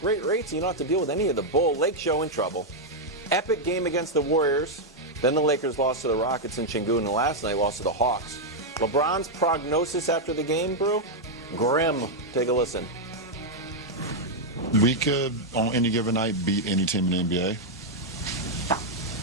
great rates, and you don't have to deal with any of the bull. Lake Show in trouble. Epic game against the Warriors. Then the Lakers lost to the Rockets in Chingu, and last night lost to the Hawks. LeBron's prognosis after the game, Brew? Grim. Take a listen. We could, on any given night, beat any team in the NBA.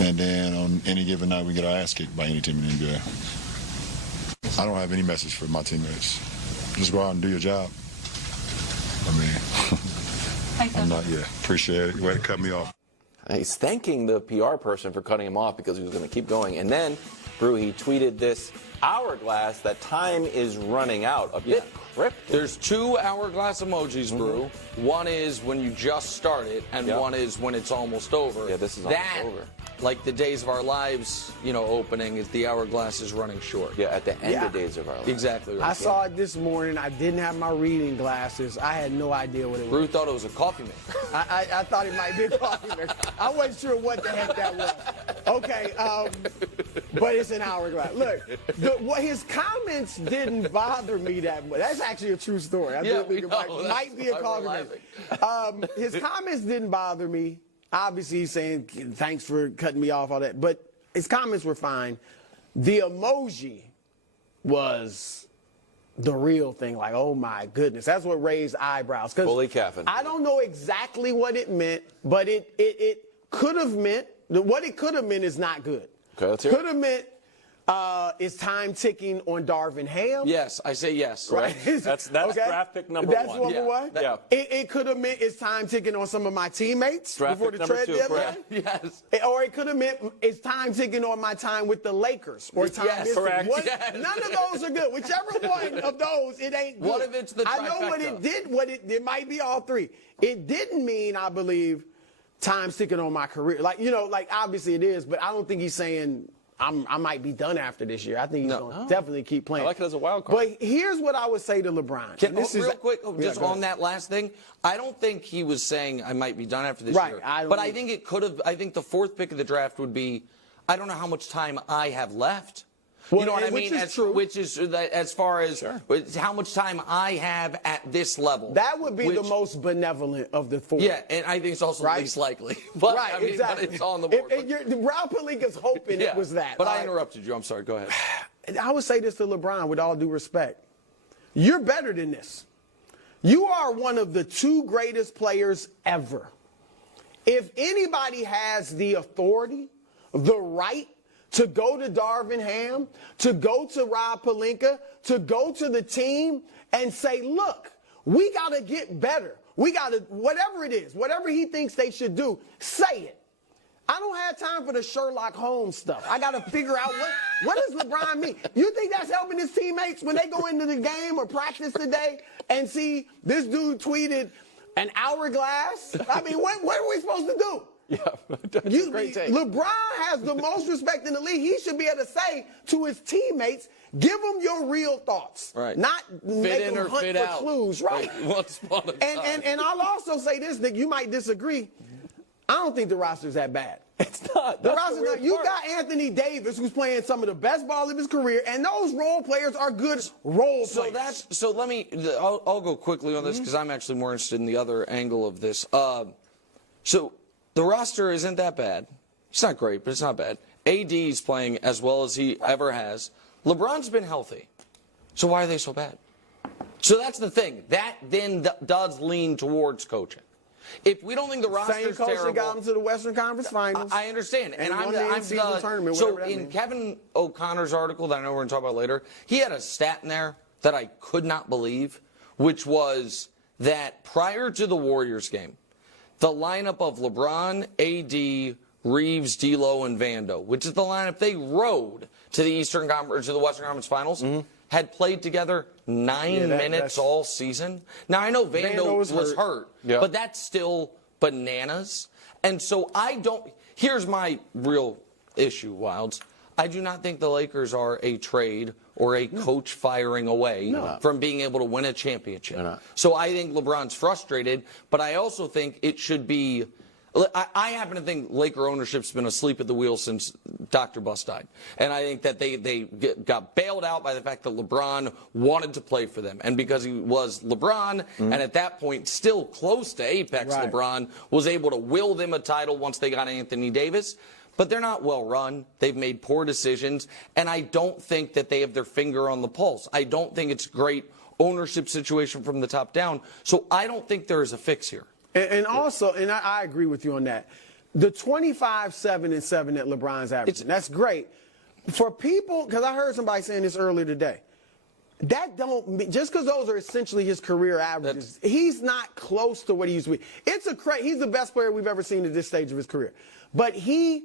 And then on any given night, we get our ass kicked by any team in the NBA. I don't have any message for my teammates. Just go out and do your job. I mean, I'm not, appreciate it. Way to cut me off. He's thanking the PR person for cutting him off because he was going to keep going. And then, Brew, he tweeted this hourglass that time is running out. A bit cryptic. There's 2 hourglass emojis, Brew. One is when you just started, and one is when it's almost over. Yeah, this is almost over. Like the Days of Our Lives, opening, is the hourglass is running short. Yeah, at the end of Days of Our Lives. Exactly right. I saw it this morning. I didn't have my reading glasses. I had no idea what it was. Brew thought it was a coffee maker. I thought it might be a coffee maker. I wasn't sure what the heck that was. Okay, but it's an hourglass. Look, his comments didn't bother me that much. That's actually a true story. I think it might be a coffee maker. His comments didn't bother me. Obviously, he's saying, thanks for cutting me off, all that. But his comments were fine. The emoji was the real thing. Like, oh, my goodness. That's what raised eyebrows. Fully caffeinated. I don't know exactly what it meant, but it could have meant, what it could have meant is not good. Okay, let's hear it. Could have meant is time ticking on Darvin Ham. Yes, I say yes. Right. That's draft pick number That's one. number one? Yeah. It could have meant it's time ticking on some of my teammates Draft before pick the number trade 2, deadline. Yes. Or it could have meant it's time ticking on my time with the Lakers. Or time Yes, correct. Yes. None of those are good. Whichever one of those, it ain't good. What if it's the trifecta? I know what it did. It might be all three. It didn't mean, I believe, time ticking on my career. Like obviously it is, but I don't think he's saying I might be done after this year. I think he's going to definitely keep playing. I like it as a wild card. But here's what I would say to LeBron. Real quick, just on that last thing, I don't think he was saying I might be done after this year. But I think it could have. I think the 4th pick of the draft would be, I don't know how much time I have left. Well, you know what I mean? Which is As far as how much time I have at this level. That would be the most benevolent of the 4. Yeah, and I think it's also least likely. But, exactly. But it's on the board. Raul Pelinka's hoping it was that. But I interrupted you. I'm sorry. Go ahead. I would say this to LeBron with all due respect. You're better than this. You are one of the 2 greatest players ever. If anybody has the authority, the right, to go to Darvin Ham, to go to Rob Pelinka, to go to the team and say, look, we got to get better. We got to, whatever it is, whatever he thinks they should do, say it. I don't have time for the Sherlock Holmes stuff. I got to figure out what does LeBron mean? You think that's helping his teammates when they go into the game or practice today and see this dude tweeted an hourglass? I mean, what are we supposed to do? Yeah, that's a great take. LeBron has the most respect in the league. He should be able to say to his teammates, give them your real thoughts. Right. Not make them hunt for clues. Right. And I'll also say this, Nick, you might disagree. I don't think the roster's that bad. It's not. The roster's not. You got Anthony Davis, who's playing some of the best ball of his career, and those role players are good role players. So let me, I'll go quickly on this because I'm actually more interested in the other angle of this. So the roster isn't that bad. It's not great, but it's not bad. AD's playing as well as he ever has. LeBron's been healthy. So why are they so bad? So that's the thing. That then does lean towards coaching. If we don't think the roster's terrible, same coach that got them to the Western Conference Finals. I understand, and I'm tournament. So in Kevin O'Connor's article that I know we're going to talk about later, he had a stat in there that I could not believe, which was that prior to the Warriors game, the lineup of LeBron, AD, Reeves, D'Lo, and Vando, which is the lineup they rode to the Eastern Conference, to the Western Conference Finals, had played together 9 minutes all season. Now I know Vando was hurt, but that's still bananas. And so here's my real issue, Wilds. I do not think the Lakers are a trade or a coach firing away from being able to win a championship. So I think LeBron's frustrated, but I also think it should be I happen to think Laker ownership's been asleep at the wheel since Dr. Buss died. And I think that they got bailed out by the fact that LeBron wanted to play for them. And because he was LeBron, and at that point still close to apex LeBron, was able to will them a title once they got Anthony Davis. But they're not well run. They've made poor decisions. And I don't think that they have their finger on the pulse. I don't think it's a great ownership situation from the top down. So I don't think there is a fix here. And also, and I agree with you on that, the 25, 7, and 7 that LeBron's averaging, that's great. For people, because I heard somebody saying this earlier today, that don't, just because those are essentially his career averages, he's not close to what he used to be. He's the best player we've ever seen at this stage of his career. But he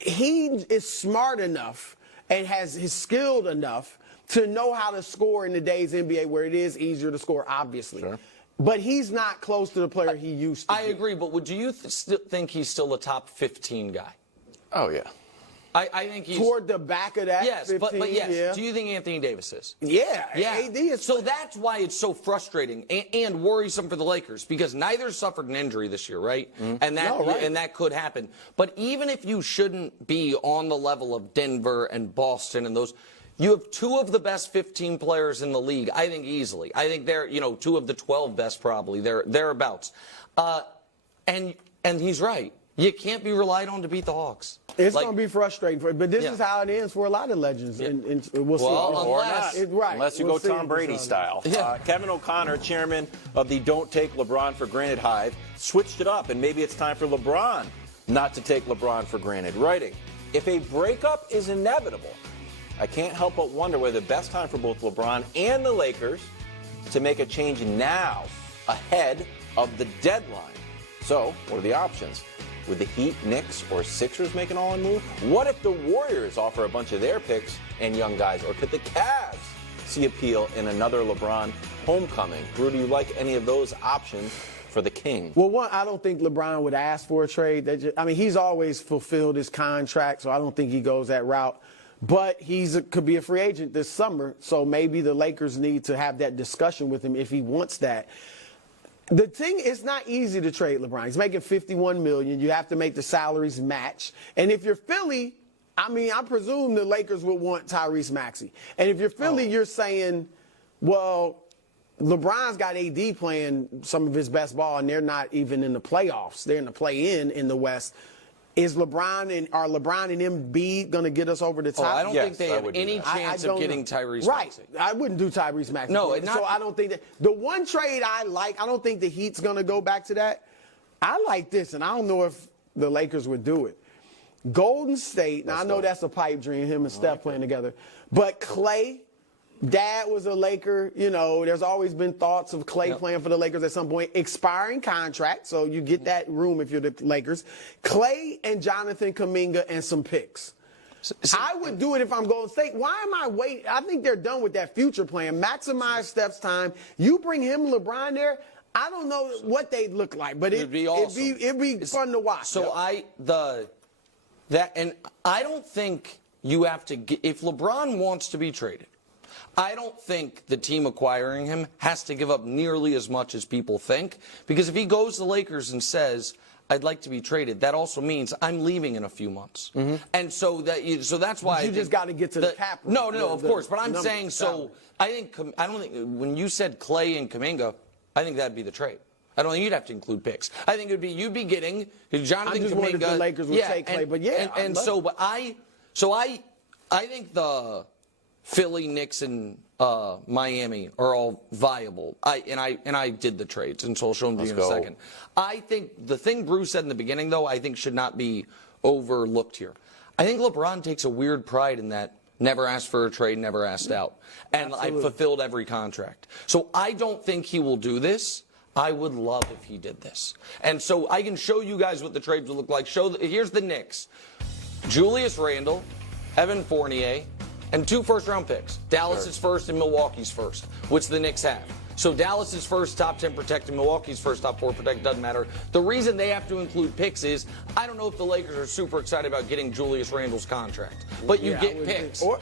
is smart enough and is skilled enough to know how to score in today's NBA where it is easier to score, obviously. Sure. But he's not close to the player he used to be. I agree, but do you think he's still a top 15 guy? Oh, yeah. I think he's... Toward the back of that 15, but yes. Yeah. Do you think Anthony Davis is? Yeah. AD is... So that's why it's so frustrating and worrisome for the Lakers, because neither suffered an injury this year, right? And that could happen. But even if you shouldn't be on the level of Denver and Boston and those... You have two of the best 15 players in the league, I think, easily. I think they're, two of the 12 best probably. They're thereabouts. And he's right. You can't be relied on to beat the Hawks. It's going to be frustrating, but this is how it ends for a lot of legends. And we'll see. Or not. Unless you go Tom Brady style. Yeah. Kevin O'Connor, chairman of the Don't Take LeBron for Granted Hive, switched it up, and maybe it's time for LeBron not to take LeBron for granted. Writing, if a breakup is inevitable, I can't help but wonder whether the best time for both LeBron and the Lakers is to make a change now, ahead of the deadline. So, what are the options? Would the Heat, Knicks, or Sixers make an all-in move? What if the Warriors offer a bunch of their picks and young guys? Or could the Cavs see appeal in another LeBron homecoming? Drew, do you like any of those options for the King? Well, one, I don't think LeBron would ask for a trade. He's always fulfilled his contract, so I don't think he goes that route. But could be a free agent this summer, so maybe the Lakers need to have that discussion with him if he wants that. The thing, it's not easy to trade LeBron. He's making $51 million. You have to make the salaries match. And if you're Philly, I presume the Lakers would want Tyrese Maxey. And if you're Philly, you're saying, well, LeBron's got AD playing some of his best ball, and they're not even in the playoffs. They're in the play-in the West. Are LeBron and Embiid going to get us over the top? I don't think they have any chance of getting Tyrese Maxey. Right. I wouldn't do Tyrese Maxey. No, so I don't think that. The one trade I like, I don't think the Heat's going to go back to that. I like this, and I don't know if the Lakers would do it. Golden State, now I know that's a pipe dream, him and Steph playing together. But Clay, Dad was a Laker. There's always been thoughts of Clay playing for the Lakers at some point. Expiring contract, so you get that room if you're the Lakers. Clay and Jonathan Kuminga and some picks. I would do it if I'm Golden State. Why am I waiting? I think they're done with that future plan. Maximize Steph's time. You bring him and LeBron there. I don't know what they'd look like, but it'd be awesome. It'd be fun to watch. So I don't think you have to get, if LeBron wants to be traded, I don't think the team acquiring him has to give up nearly as much as people think, because if he goes to the Lakers and says, I'd like to be traded, that also means I'm leaving in a few months. And so that's why you just got to get to the cap. No, of course. But I'm saying, so I don't think when you said Clay and Kuminga, I think that'd be the trade. I don't think you'd have to include picks. I think you'd be getting Jonathan Kuminga. I just wondered if the Lakers would take Clay, but I think the Philly, Knicks, and Miami are all viable. I did the trades, and so I'll show them to you in a second. I think the thing Bruce said in the beginning, though, I think should not be overlooked here. I think LeBron takes a weird pride in that. Never asked for a trade, never asked out. And I fulfilled every contract. So I don't think he will do this. I would love if he did this. And so I can show you guys what the trades would look like. Here's the Knicks. Julius Randle, Evan Fournier, and 2 first-round picks. Dallas's first and Milwaukee's first, which the Knicks have. So Dallas's first, top 10 protected, Milwaukee's first, top 4 protected, doesn't matter. The reason they have to include picks is, I don't know if the Lakers are super excited about getting Julius Randle's contract, but you get picks. Or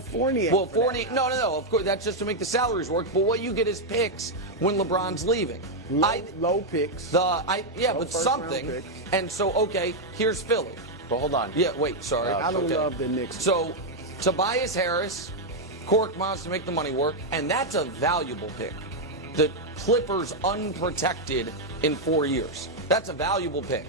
Fournier. Well, Fournier, no, of course, that's just to make the salaries work, but what you get is picks when LeBron's leaving. Low picks. Yeah, but first something. round picks. And so, okay, here's Philly. But hold on. Yeah, wait, sorry. I don't Okay. love the Knicks. So, Tobias Harris, Cork wants to make the money work, and that's a valuable pick. The Clippers unprotected in 4 years. That's a valuable pick.